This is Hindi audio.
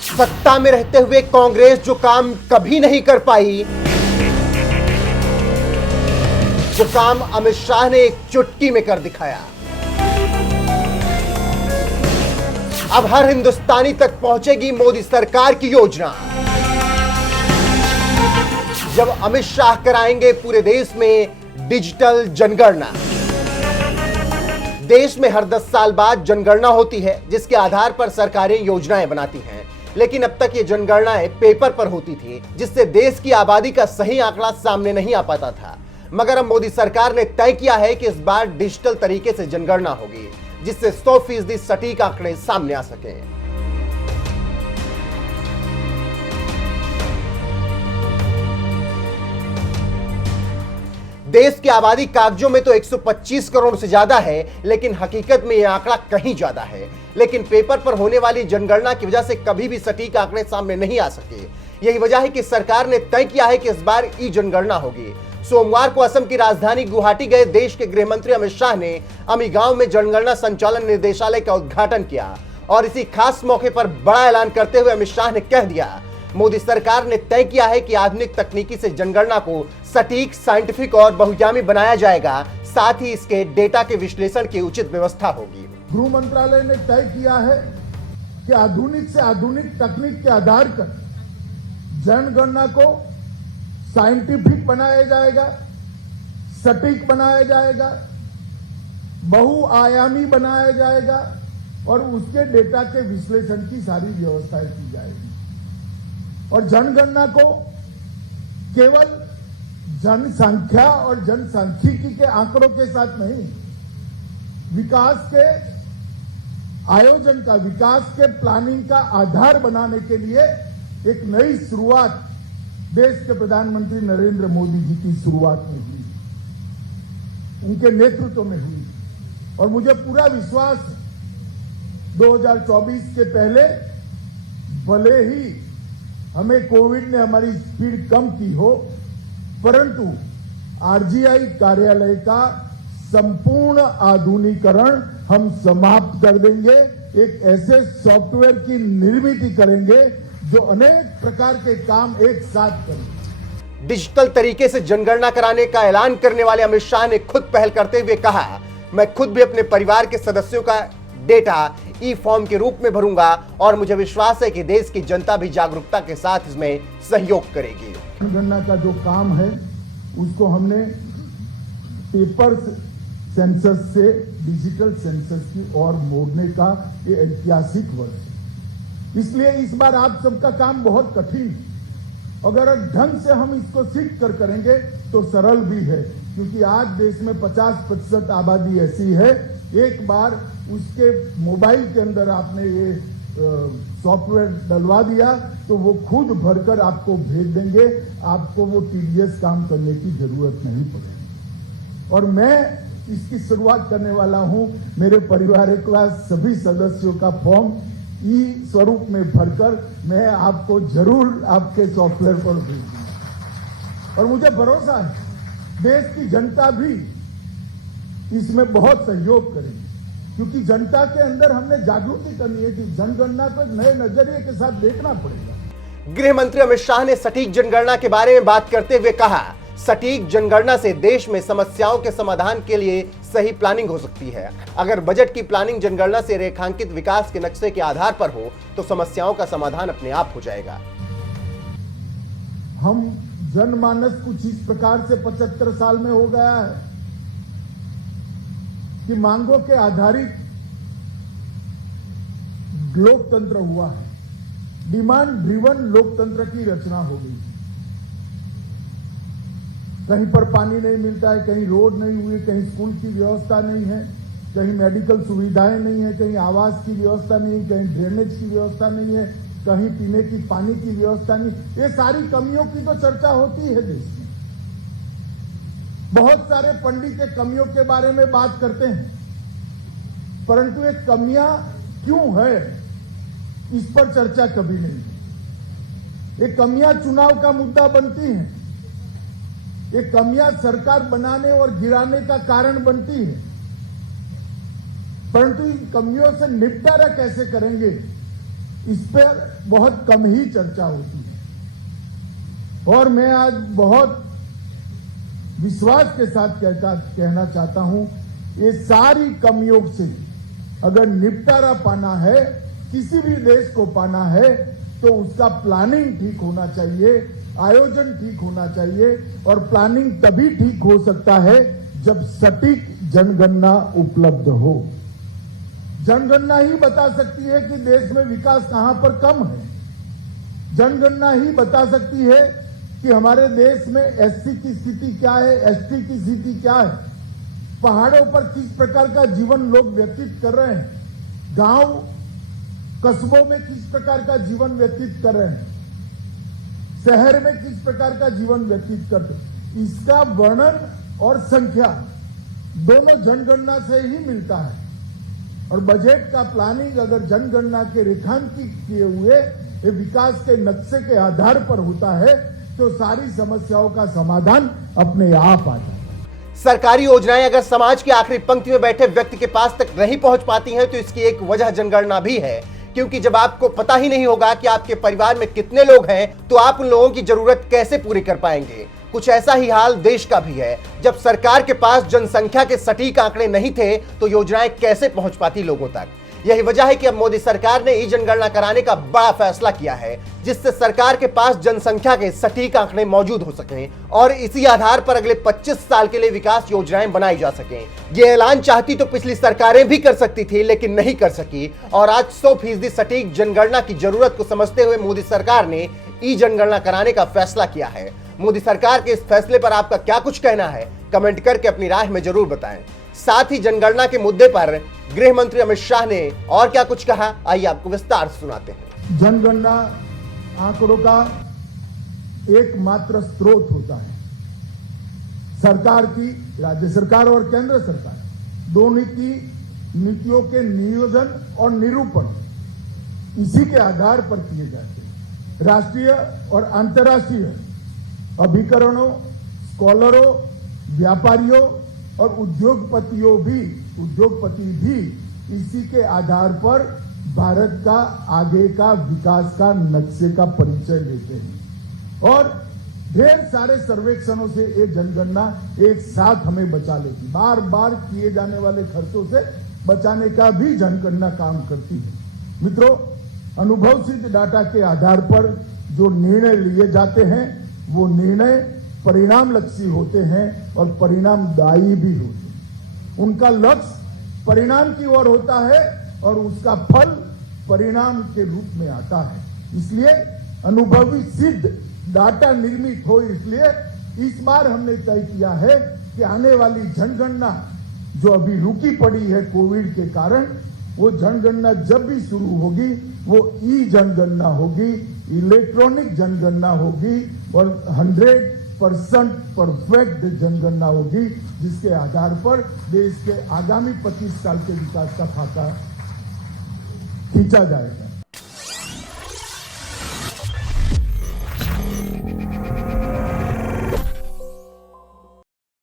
सत्ता में रहते हुए कांग्रेस जो काम कभी नहीं कर पाई, वो काम अमित शाह ने एक चुटकी में कर दिखाया। अब हर हिंदुस्तानी तक पहुंचेगी मोदी सरकार की योजना। जब अमित शाह कराएंगे पूरे देश में डिजिटल जनगणना। देश में हर 10 साल बाद जनगणना होती है, जिसके आधार पर सरकारें योजनाएं बनाती हैं। लेकिन अब तक ये जनगणनाएं पेपर पर होती थी, जिससे देश की आबादी का सही आंकड़ा सामने नहीं आ पाता था। मगर अब मोदी सरकार ने तय किया है कि इस बार डिजिटल तरीके से जनगणना होगी, जिससे 100% सटीक आंकड़े सामने आ सकें। देश की आबादी कागजों में तो 125 करोड़ से ज्यादा है, लेकिन हकीकत में यह आंकड़ा कहीं ज्यादा है। लेकिन पेपर पर होने वाली जनगणना की वजह से कभी भी सटीक आंकड़े सामने नहीं आ सके। यही वजह है कि सरकार ने तय किया है कि इस बार ई जनगणना होगी। सोमवार को असम की राजधानी गुवाहाटी गए देश के गृह मंत्री अमित शाह ने अमी गांव में जनगणना संचालन निर्देशालय का उद्घाटन किया और इसी खास मौके पर बड़ा ऐलान करते हुए अमित शाह ने कह दिया, मोदी सरकार ने तय किया है कि आधुनिक तकनीकी से जनगणना को सटीक, साइंटिफिक और बहुआयामी बनाया जाएगा। साथ ही इसके डेटा के विश्लेषण की उचित व्यवस्था होगी। गृह मंत्रालय ने तय किया है कि आधुनिक से आधुनिक तकनीक के आधार पर जनगणना को साइंटिफिक बनाया जाएगा, सटीक बनाया जाएगा, बहुआयामी बनाया जाएगा और उसके डेटा के विश्लेषण की सारी व्यवस्थाएं की जाएगी। और जनगणना को केवल जनसंख्या और जनसांख्यिकी के आंकड़ों के साथ नहीं, विकास के आयोजन का, विकास के प्लानिंग का आधार बनाने के लिए एक नई शुरुआत देश के प्रधानमंत्री नरेंद्र मोदी जी की शुरुआत में हुई, उनके नेतृत्व में हुई। और मुझे पूरा विश्वास है 2024 के पहले भले ही हमें कोविड ने हमारी स्पीड कम की हो, परंतु आरजीआई कार्यालय का संपूर्ण आधुनिकीकरण हम समाप्त कर देंगे। एक ऐसे सॉफ्टवेयर की निर्मित करेंगे जो अनेक प्रकार के काम एक साथ करें। डिजिटल तरीके से जनगणना कराने का ऐलान करने वाले अमित शाह ने खुद पहल करते हुए कहा, मैं खुद भी अपने परिवार के सदस्यों का डेटा ई फॉर्म के रूप में भरूंगा और मुझे विश्वास है कि देश की जनता भी जागरूकता के साथ इसमें सहयोग करेगी। जनगणना का जो काम है उसको हमने पेपर सेंसस से डिजिटल सेंसस की ओर मोड़ने का ये ऐतिहासिक वर्ष है। इसलिए इस बार आप सबका काम बहुत कठिन है। अगर ढंग से हम इसको सीख कर करेंगे तो सरल भी है, क्योंकि आज देश में 50% आबादी ऐसी है, एक बार उसके मोबाइल के अंदर आपने ये सॉफ्टवेयर डलवा दिया तो वो खुद भरकर आपको भेज देंगे, आपको वो टीडीएस काम करने की जरूरत नहीं पड़ेगी। और मैं इसकी शुरुआत करने वाला हूं। मेरे परिवार का सभी सदस्यों का फॉर्म ई स्वरूप में भरकर मैं आपको जरूर आपके सॉफ्टवेयर पर भेज दूंगा। और मुझे भरोसा है देश की जनता भी इसमें बहुत सहयोग करेगी, क्योंकि जनता के अंदर हमने जागृति करनी है कि जनगणना को नए नजरिए के साथ देखना पड़ेगा। गृह मंत्री अमित शाह ने सटीक जनगणना के बारे में बात करते हुए कहा, सटीक जनगणना से देश में समस्याओं के समाधान के लिए सही प्लानिंग हो सकती है। अगर बजट की प्लानिंग जनगणना से रेखांकित विकास के नक्शे के आधार पर हो तो समस्याओं का समाधान अपने आप हो जाएगा। हम जनमानस कुछ इस प्रकार से 75 साल में हो गया है कि मांगों के आधारित लोकतंत्र हुआ है, डिमांड ड्रिवन लोकतंत्र की रचना हो गई। कहीं पर पानी नहीं मिलता है, कहीं रोड नहीं हुई, कहीं स्कूल की व्यवस्था नहीं है, कहीं मेडिकल सुविधाएं नहीं है, कहीं आवास की व्यवस्था नहीं, कहीं ड्रेनेज की व्यवस्था नहीं है, कहीं पीने की पानी की व्यवस्था नहीं। ये सारी कमियों की तो चर्चा होती है देश में। बहुत सारे पंडित ये कमियों के बारे में बात करते हैं, परंतु ये कमियां क्यों है इस पर चर्चा कभी नहीं। ये कमियां चुनाव का मुद्दा बनती हैं, ये कमियां सरकार बनाने और गिराने का कारण बनती है, परंतु इन कमियों से निपटारा कैसे करेंगे इस पर बहुत कम ही चर्चा होती है। और मैं आज बहुत विश्वास के साथ कहना चाहता हूं, ये सारी कमियों से अगर निपटारा पाना है, किसी भी देश को पाना है, तो उसका प्लानिंग ठीक होना चाहिए, आयोजन ठीक होना चाहिए। और प्लानिंग तभी ठीक हो सकता है जब सटीक जनगणना उपलब्ध हो। जनगणना ही बता सकती है कि देश में विकास कहां पर कम है। जनगणना ही बता सकती है कि हमारे देश में एससी की स्थिति क्या है, एसटी की स्थिति क्या है, पहाड़ों पर किस प्रकार का जीवन लोग व्यतीत कर रहे हैं, गांव कस्बों में किस प्रकार का जीवन व्यतीत कर रहे हैं, शहर में किस प्रकार का जीवन व्यतीत करते हैं। इसका वर्णन और संख्या दोनों जनगणना से ही मिलता है। और बजट का प्लानिंग अगर जनगणना के रेखांकित किए हुए विकास के नक्शे के आधार पर होता है तो सारी समस्याओं का समाधान अपने आप आ जाता है। सरकारी योजनाएं अगर समाज की आखिरी पंक्ति में बैठे व्यक्ति के पास तक नहीं पहुंच पाती हैं तो इसकी एक वजह जनगणना भी है, क्योंकि जब आपको पता ही नहीं होगा कि आपके परिवार में कितने लोग हैं तो आप उन लोगों की जरूरत कैसे पूरी कर पाएंगे। कुछ ऐसा ही हाल देश का भी है। जब सरकार के पास जनसंख्या के सटीक आंकड़े नहीं थे तो योजनाएं कैसे पहुंच पाती लोगों तक। यही वजह है कि अब मोदी सरकार ने ई जनगणना कराने का बड़ा फैसला किया है, जिससे सरकार के पास जनसंख्या के सटीक आंकड़े मौजूद हो सकें और इसी आधार पर अगले 25 साल के लिए विकास योजनाएं बनाई जा सकें। ये ऐलान चाहती तो पिछली सरकारें भी कर सकती थी, लेकिन नहीं कर सकी। और आज 100% सटीक जनगणना की जरूरत को समझते हुए मोदी सरकार ने ई जनगणना कराने का फैसला किया है। मोदी सरकार के इस फैसले पर आपका क्या कुछ कहना है, कमेंट करके अपनी राय में जरूर बताएं। साथ ही जनगणना के मुद्दे पर गृह मंत्री अमित शाह ने और क्या कुछ कहा, आइए आपको विस्तार से सुनाते हैं। जनगणना आंकड़ों का एकमात्र स्रोत होता है। सरकार की, राज्य सरकार और केंद्र सरकार दोनों की नीतियों के नियोजन और निरूपण इसी के आधार पर किए जाते हैं। राष्ट्रीय और अंतर्राष्ट्रीय अभिकरणों, स्कॉलरों, व्यापारियों और उद्योगपति भी इसी के आधार पर भारत का आगे का विकास का नक्शे का परिचय लेते हैं। और ढेर सारे सर्वेक्षणों से ये जनगणना एक साथ हमें बचा लेती, बार बार किए जाने वाले खर्चों से बचाने का भी जनगणना काम करती है। मित्रों, अनुभव सिद्ध डाटा के आधार पर जो निर्णय लिए जाते हैं वो निर्णय परिणाम लक्ष्य होते हैं और परिणामदायी भी होते हैं। उनका लक्ष्य परिणाम की ओर होता है और उसका फल परिणाम के रूप में आता है। इसलिए अनुभवी सिद्ध डाटा निर्मित हो, इसलिए इस बार हमने तय किया है कि आने वाली जनगणना जो अभी रुकी पड़ी है कोविड के कारण, वो जनगणना जब भी शुरू होगी वो ई जनगणना होगी, इलेक्ट्रॉनिक जनगणना होगी और 100% परफेक्ट जनगणना होगी, जिसके आधार पर देश के आगामी 25 साल के विकास का खाका खींचा जाएगा।